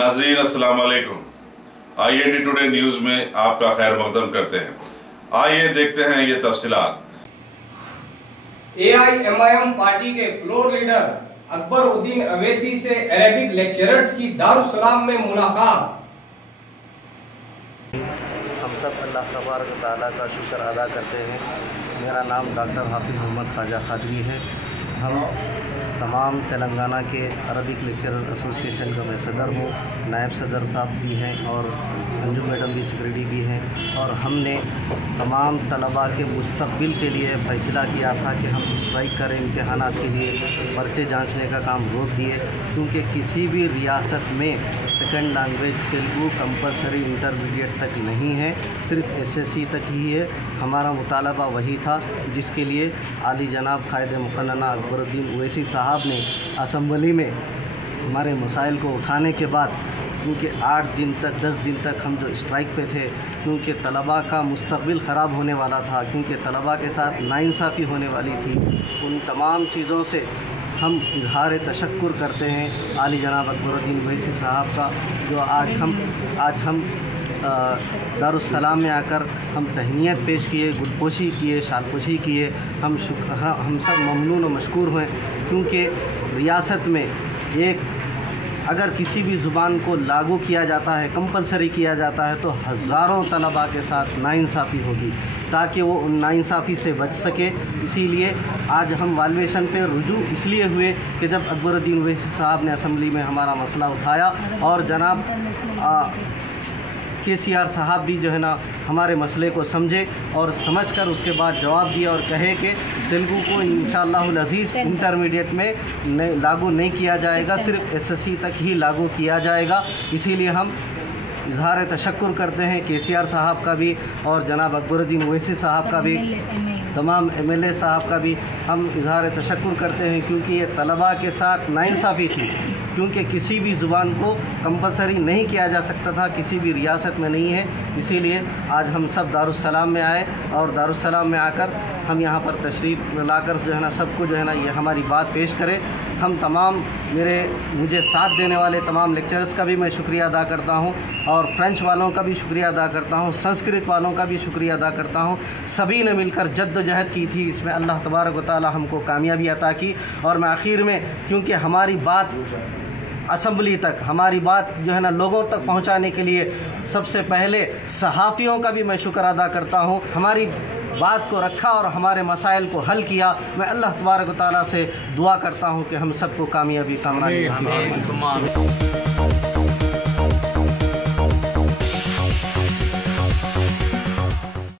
नाजरीन अस्सलाम वालेकुम। IND टुडे न्यूज़ में आपका खैर मकदम करते हैं। आइए देखते हैं ये तफसीलात। AIMIM पार्टी के फ्लोर लीडर अकबरुद्दीन अवैसी से अरेबिक लेक्चरर्स की दारुस्सलाम में मुलाकात। हम सब अल्लाह तबारक व तआला का शुक्र अदा करते हैं। मेरा नाम डॉक्टर हाफिज़ मोहम्मद ख्वाजा खादवी है। हम तमाम तेलंगाना के अरबिक लेक्चरर एसोसिएशन का मैं सदर हूँ, नायब सदर साहब भी हैं और अंजू मैडम भी सेक्रेटरी भी हैं। और हमने तमाम तलबा के मुस्तक़बिल के लिए फ़ैसला किया था कि हम स्ट्राइक करें, इम्तहानात के लिए पर्चे जांचने का काम रोक दिए, क्योंकि किसी भी रियासत में second language Telugu compulsory intermediate तक नहीं है, सिर्फ SSC तक ही है। हमारा मुतालबा वही था जिसके लिए आली जनाब कायदे मुक़न्नना अकबरुद्दीन अवैसी साहब ने असम्बली में हमारे मसाइल को उठाने के बाद, क्योंकि 8 दिन तक 10 दिन तक हम जो स्ट्राइक पे थे, क्योंकि तलबा का मुस्तक़बिल ख़राब होने वाला था, क्योंकि तलबा के साथ नाइंसाफ़ी होने वाली थी, उन तमाम चीज़ों से हम इजहार तशक्कुर करते हैं आली जनाब अकबरुद्दीन अवैसी साहब का, जो आज हम दारुस्सलाम में आकर हम तहनीत पेश किए, गुलपोशी किए, शालपोशी किए। हम सब ममनून और मशकूर हैं, क्योंकि रियासत में एक अगर किसी भी ज़ुबान को लागू किया जाता है, कंपलसरी किया जाता है, तो हज़ारों तलबा के साथ नाइंसाफ़ी होगी, ताकि वो उन नाइंसाफ़ी से बच सके। इसीलिए आज हम वाल्वेशन पे रुजू इसलिए हुए कि जब अकबरुद्दीन अवैसी साहब ने असम्बली में हमारा मसला उठाया और जनाब KCR साहब भी जो है ना हमारे मसले को समझे और समझकर उसके बाद जवाब दिया और कहे कि तेलुगु को इंशाअल्लाहुल अज़ीज़ इंटरमीडिएट में लागू नहीं किया जाएगा, सिर्फ SSC तक ही लागू किया जाएगा। इसीलिए हम इजहार तशक्कुर करते हैं KCR साहब का भी और जनाब अकबरुद्दीन अवैसी साहब का भी, तमाम MLA साहब का भी हम इजहार तशक्कुर करते हैं, क्योंकि ये तलबा के साथ नाइंसाफ़ी थी, क्योंकि किसी भी ज़ुबान को कंपलसरी नहीं किया जा सकता था, किसी भी रियासत में नहीं है। इसीलिए आज हम सब दारुस्सलाम में आए और दारुस्सलाम में आकर हम यहाँ पर तशरीफ़ लाकर जो है ना सबको जो है ना ये हमारी बात पेश करें। हम तमाम मुझे साथ देने वाले तमाम लेक्चरर्स का भी मैं शुक्रिया अदा करता हूँ और फ्रेंच वालों का भी शुक्रिया अदा करता हूँ, संस्कृत वालों का भी शुक्रिया अदा करता हूँ। सभी ने मिलकर जद्दोजहद की थी, इसमें अल्लाह तबारक व तआला हमको कामयाबी अता की। और मैं आखिर में, क्योंकि हमारी बात असम्बली तक, हमारी बात जो है ना लोगों तक पहुंचाने के लिए सबसे पहले सहाफ़ियों का भी मैं शुक्र अदा करता हूं। हमारी बात को रखा और हमारे मसाइल को हल किया। मैं अल्लाह तबारक व तआला से दुआ करता हूं कि हम सबको कामयाबी कामयाबी